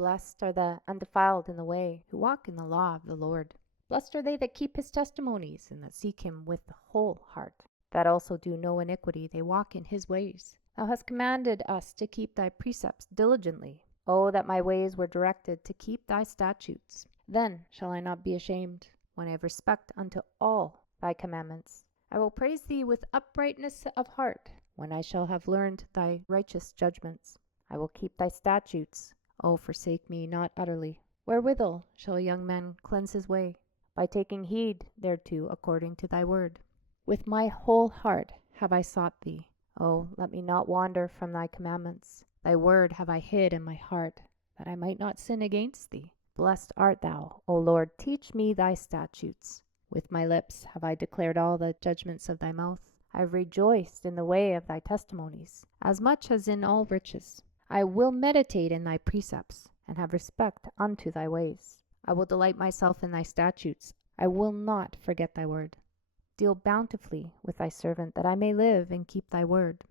Blessed are the undefiled in the way, who walk in the law of the Lord. Blessed are they that keep his testimonies, and that seek him with the whole heart. That also do no iniquity, they walk in his ways. Thou hast commanded us to keep thy precepts diligently. Oh, that my ways were directed to keep thy statutes. Then shall I not be ashamed, when I have respect unto all thy commandments. I will praise thee with uprightness of heart, when I shall have learned thy righteous judgments. I will keep thy statutes. O forsake me not utterly. Wherewithal shall a young man cleanse his way? By taking heed thereto according to thy word. With my whole heart have I sought thee. O let me not wander from thy commandments. Thy word have I hid in my heart, that I might not sin against thee. Blessed art thou, O Lord, teach me thy statutes. With my lips have I declared all the judgments of thy mouth. I have rejoiced in the way of thy testimonies, as much as in all riches. I will meditate in thy precepts, and have respect unto thy ways. I will delight myself in thy statutes. I will not forget thy word. Deal bountifully with thy servant, that I may live and keep thy word.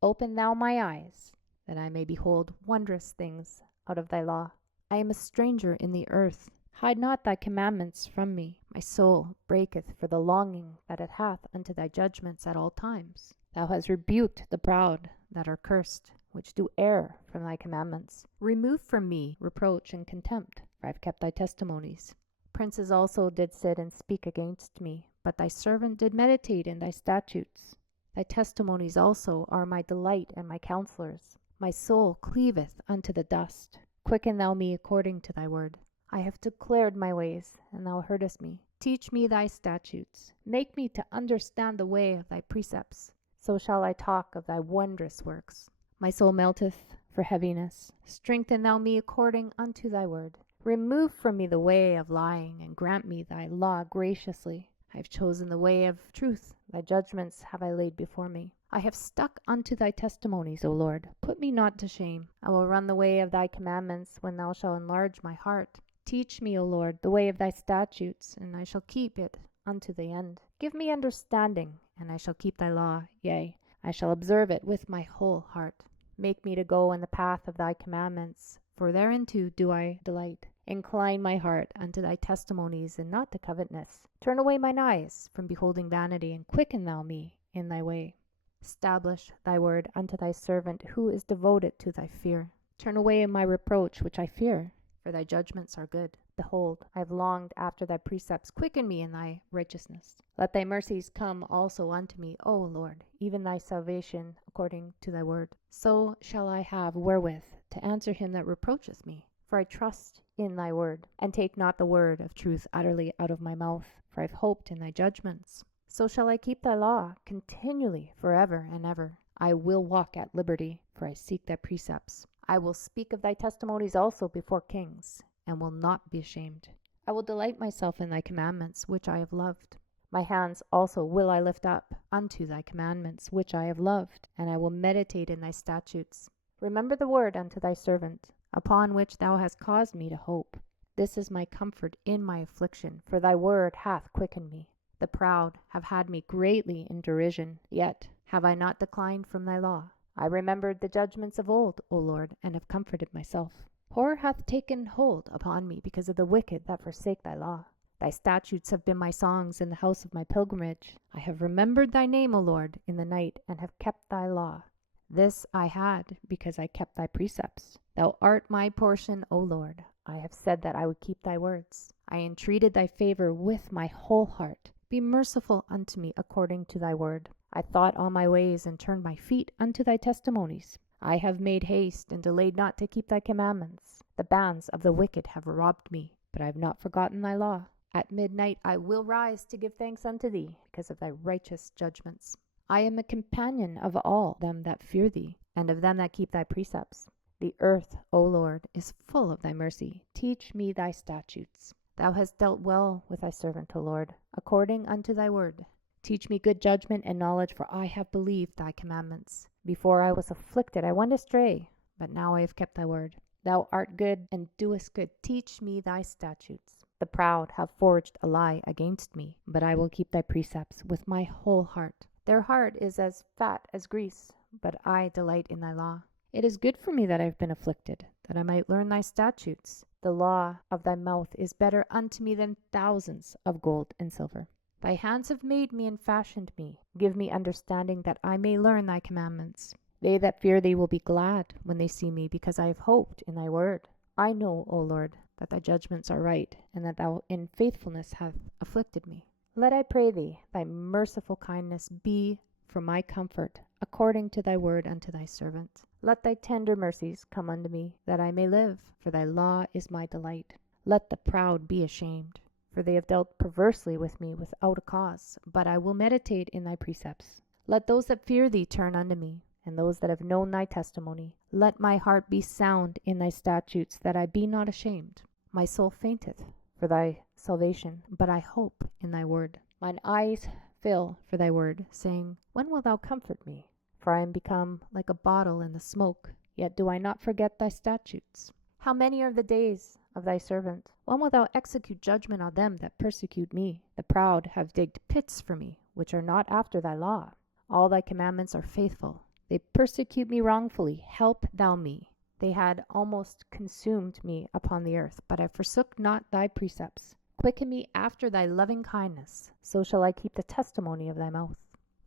Open thou my eyes, that I may behold wondrous things out of thy law. I am a stranger in the earth. Hide not thy commandments from me. My soul breaketh for the longing that it hath unto thy judgments at all times. Thou hast rebuked the proud that are cursed, which do err from thy commandments. Remove from me reproach and contempt, for I have kept thy testimonies. Princes also did sit and speak against me, but thy servant did meditate in thy statutes. Thy testimonies also are my delight and my counselors. My soul cleaveth unto the dust. Quicken thou me according to thy word. I have declared my ways, and thou heardest me. Teach me thy statutes. Make me to understand the way of thy precepts. So shall I talk of thy wondrous works. My soul melteth for heaviness. Strengthen thou me according unto thy word. Remove from me the way of lying, and grant me thy law graciously. I have chosen the way of truth. Thy judgments have I laid before me. I have stuck unto thy testimonies, O Lord. Put me not to shame. I will run the way of thy commandments when thou shalt enlarge my heart. Teach me, O Lord, the way of thy statutes, and I shall keep it unto the end. Give me understanding, and I shall keep thy law. Yea, I shall observe it with my whole heart. Make me to go in the path of thy commandments, for thereinto do I delight. Incline my heart unto thy testimonies, and not to covetousness. Turn away mine eyes from beholding vanity, and quicken thou me in thy way. Establish thy word unto thy servant, who is devoted to thy fear. Turn away my reproach which I fear, for thy judgments are good. Behold, I have longed after thy precepts. Quicken me in thy righteousness. Let thy mercies come also unto me, O Lord, even thy salvation according to thy word. So shall I have wherewith to answer him that reproacheth me. For I trust in thy word, and take not the word of truth utterly out of my mouth, for I have hoped in thy judgments. So shall I keep thy law continually forever and ever. I will walk at liberty, for I seek thy precepts. I will speak of thy testimonies also before kings, and will not be ashamed. I will delight myself in thy commandments, which I have loved. My hands also will I lift up unto thy commandments, which I have loved, and I will meditate in thy statutes. Remember the word unto thy servant, upon which thou hast caused me to hope. This is my comfort in my affliction, for thy word hath quickened me. The proud have had me greatly in derision, yet have I not declined from thy law. I remembered the judgments of old, O Lord, and have comforted myself. Horror hath taken hold upon me because of the wicked that forsake thy law. Thy statutes have been my songs in the house of my pilgrimage. I have remembered thy name, O Lord, in the night, and have kept thy law. This I had because I kept thy precepts. Thou art my portion, O Lord. I have said that I would keep thy words. I entreated thy favor with my whole heart. Be merciful unto me according to thy word. I thought on my ways, and turned my feet unto thy testimonies. I have made haste, and delayed not to keep thy commandments. The bands of the wicked have robbed me, but I have not forgotten thy law. At midnight I will rise to give thanks unto thee, because of thy righteous judgments. I am a companion of all them that fear thee, and of them that keep thy precepts. The earth, O Lord, is full of thy mercy. Teach me thy statutes. Thou hast dealt well with thy servant, O Lord, according unto thy word. Teach me good judgment and knowledge, for I have believed thy commandments. Before I was afflicted, I went astray, but now I have kept thy word. Thou art good and doest good. Teach me thy statutes. The proud have forged a lie against me, but I will keep thy precepts with my whole heart. Their heart is as fat as grease, but I delight in thy law. It is good for me that I have been afflicted, that I might learn thy statutes. The law of thy mouth is better unto me than thousands of gold and silver. Thy hands have made me and fashioned me. Give me understanding that I may learn thy commandments. They that fear thee will be glad when they see me, because I have hoped in thy word. I know, O Lord, that thy judgments are right, and that thou in faithfulness hast afflicted me. Let, I pray thee, thy merciful kindness be for my comfort, according to thy word unto thy servant. Let thy tender mercies come unto me, that I may live, for thy law is my delight. Let the proud be ashamed, for they have dealt perversely with me without a cause, but I will meditate in thy precepts. Let those that fear thee turn unto me, and those that have known thy testimony. Let my heart be sound in thy statutes, that I be not ashamed. My soul fainteth for thy salvation, but I hope in thy word. Mine eyes fail for thy word, saying, when wilt thou comfort me? For I am become like a bottle in the smoke, yet do I not forget thy statutes. How many are the days of thy servant? When wilt thou execute judgment on them that persecute me? The proud have digged pits for me, which are not after thy law. All thy commandments are faithful. They persecute me wrongfully. Help thou me. They had almost consumed me upon the earth, but I forsook not thy precepts. Quicken me after thy loving kindness, so shall I keep the testimony of thy mouth.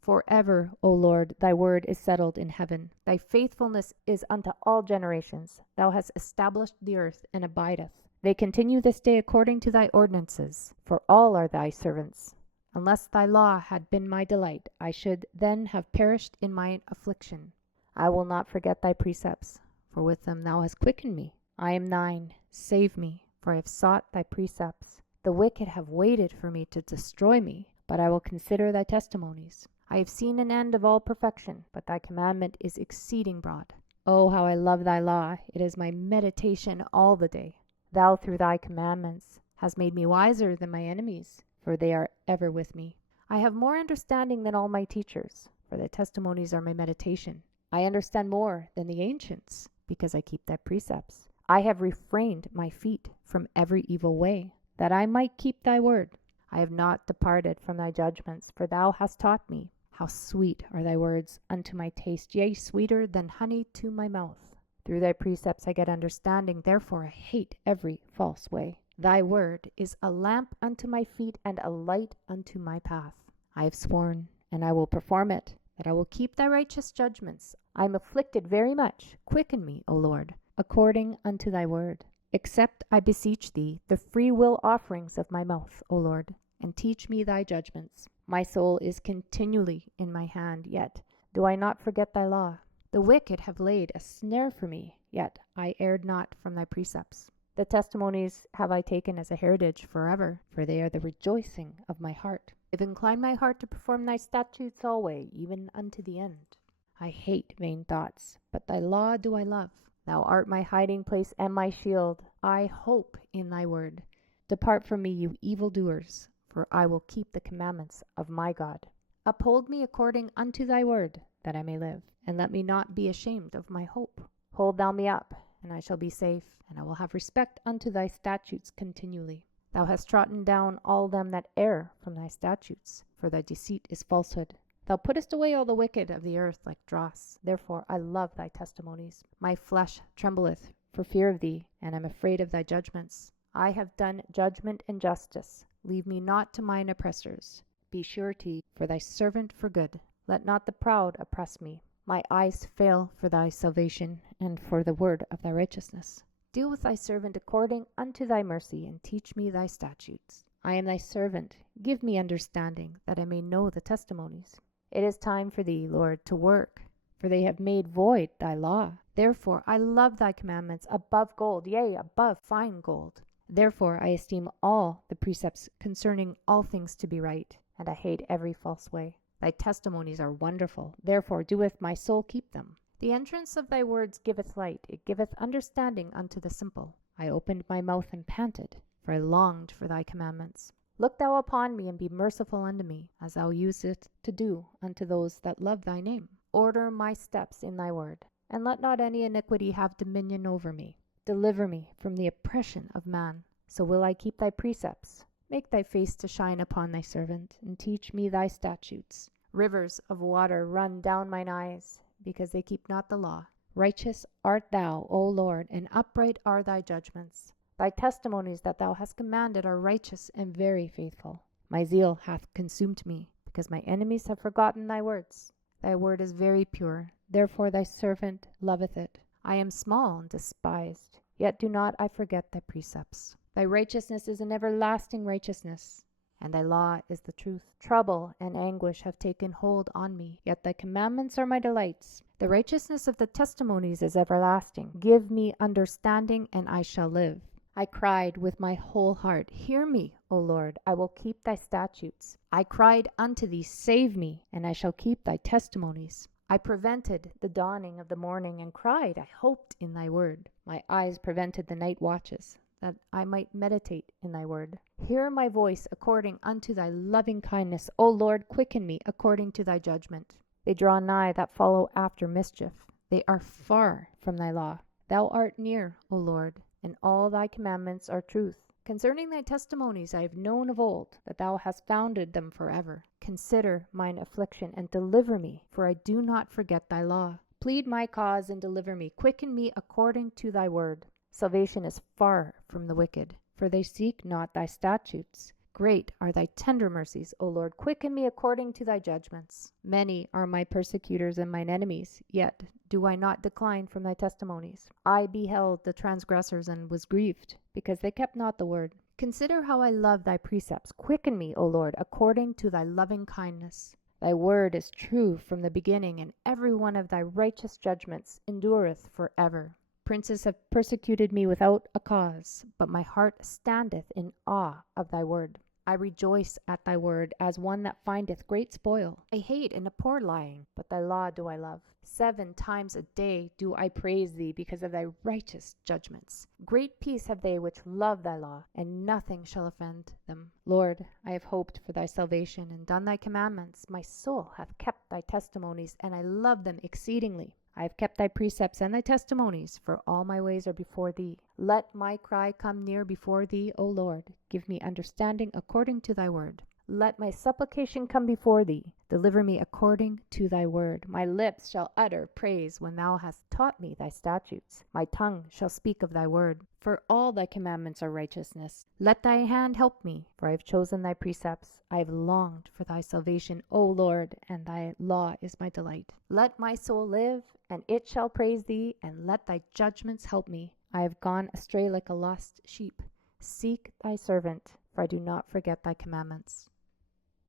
Forever, O Lord, thy word is settled in heaven. Thy faithfulness is unto all generations. Thou hast established the earth and abideth. They continue this day according to thy ordinances, for all are thy servants. Unless thy law had been my delight, I should then have perished in mine affliction. I will not forget thy precepts, for with them thou hast quickened me. I am thine. Save me, for I have sought thy precepts. The wicked have waited for me to destroy me, but I will consider thy testimonies. I have seen an end of all perfection, but thy commandment is exceeding broad. Oh, how I love thy law! It is my meditation all the day. Thou through thy commandments hast made me wiser than my enemies, for they are ever with me. I have more understanding than all my teachers, for thy testimonies are my meditation. I understand more than the ancients, because I keep thy precepts. I have refrained my feet from every evil way, that I might keep thy word. I have not departed from thy judgments, for thou hast taught me. How sweet are thy words unto my taste, yea, sweeter than honey to my mouth. Through thy precepts I get understanding, therefore I hate every false way. Thy word is a lamp unto my feet and a light unto my path. I have sworn, and I will perform it, that I will keep thy righteous judgments. I am afflicted very much. Quicken me, O Lord, according unto thy word. Accept, I beseech thee, the free will offerings of my mouth, O Lord, and teach me thy judgments. My soul is continually in my hand, yet do I not forget thy law. The wicked have laid a snare for me, yet I erred not from thy precepts. The testimonies have I taken as a heritage forever, for they are the rejoicing of my heart. If incline my heart to perform thy statutes always, even unto the end. I hate vain thoughts, but thy law do I love. Thou art my hiding place and my shield. I hope in thy word. Depart from me, you evildoers, for I will keep the commandments of my God. Uphold me according unto thy word, that I may live, and let me not be ashamed of my hope. Hold thou me up, and I shall be safe, and I will have respect unto thy statutes continually. Thou hast trodden down all them that err from thy statutes, for thy deceit is falsehood. Thou puttest away all the wicked of the earth like dross. Therefore I love thy testimonies. My flesh trembleth for fear of thee, and am afraid of thy judgments. I have done judgment and justice. Leave me not to mine oppressors. Be surety for thy servant for good. Let not the proud oppress me. My eyes fail for thy salvation, and for the word of thy righteousness. Deal with thy servant according unto thy mercy, and teach me thy statutes. I am thy servant. Give me understanding, that I may know the testimonies. It is time for thee, Lord, to work, for they have made void thy law. Therefore I love thy commandments above gold, yea, above fine gold. Therefore I esteem all the precepts concerning all things to be right, and I hate every false way. Thy testimonies are wonderful, therefore doeth my soul keep them. The entrance of thy words giveth light, it giveth understanding unto the simple. I opened my mouth and panted, for I longed for thy commandments. Look thou upon me, and be merciful unto me, as thou usest to do unto those that love thy name. Order my steps in thy word, and let not any iniquity have dominion over me. Deliver me from the oppression of man, so will I keep thy precepts. Make thy face to shine upon thy servant, and teach me thy statutes. Rivers of water run down mine eyes, because they keep not the law. Righteous art thou, O Lord, and upright are thy judgments. Thy testimonies that thou hast commanded are righteous and very faithful. My zeal hath consumed me, because my enemies have forgotten thy words. Thy word is very pure, therefore thy servant loveth it. I am small and despised, yet do not I forget thy precepts. Thy righteousness is an everlasting righteousness, and thy law is the truth. Trouble and anguish have taken hold on me, yet thy commandments are my delights. The righteousness of the testimonies is everlasting. Give me understanding, and I shall live. I cried with my whole heart, Hear me, O Lord, I will keep thy statutes. I cried unto thee, Save me, and I shall keep thy testimonies. I prevented the dawning of the morning and cried, I hoped in thy word. My eyes prevented the night watches, that I might meditate in thy word. Hear my voice according unto thy loving kindness. O Lord, quicken me according to thy judgment. They draw nigh that follow after mischief. They are far from thy law. Thou art near, O Lord, and all thy commandments are truth. Concerning thy testimonies I have known of old, that thou hast founded them forever. Consider mine affliction and deliver me, for I do not forget thy law. Plead my cause and deliver me. Quicken me according to thy word. Salvation is far from the wicked, for they seek not thy statutes. Great are thy tender mercies, O Lord. Quicken me according to thy judgments. Many are my persecutors and mine enemies, yet do I not decline from thy testimonies. I beheld the transgressors and was grieved, because they kept not the word. Consider how I love thy precepts. Quicken me, O Lord, according to thy loving kindness. Thy word is true from the beginning, and every one of thy righteous judgments endureth forever. Princes have persecuted me without a cause, but my heart standeth in awe of thy word. I rejoice at thy word as one that findeth great spoil. I hate and abhor lying, but thy law do I love. 7 times a day do I praise thee because of thy righteous judgments. Great peace have they which love thy law, and nothing shall offend them. Lord, I have hoped for thy salvation and done thy commandments. My soul hath kept thy testimonies, and I love them exceedingly. I have kept thy precepts and thy testimonies, for all my ways are before thee. Let my cry come near before thee, O Lord. Give me understanding according to thy word. Let my supplication come before thee. Deliver me according to thy word. My lips shall utter praise when thou hast taught me thy statutes. My tongue shall speak of thy word, for all thy commandments are righteousness. Let thy hand help me, for I have chosen thy precepts. I have longed for thy salvation, O Lord, and thy law is my delight. Let my soul live, and it shall praise thee, and let thy judgments help me. I have gone astray like a lost sheep. Seek thy servant, for I do not forget thy commandments.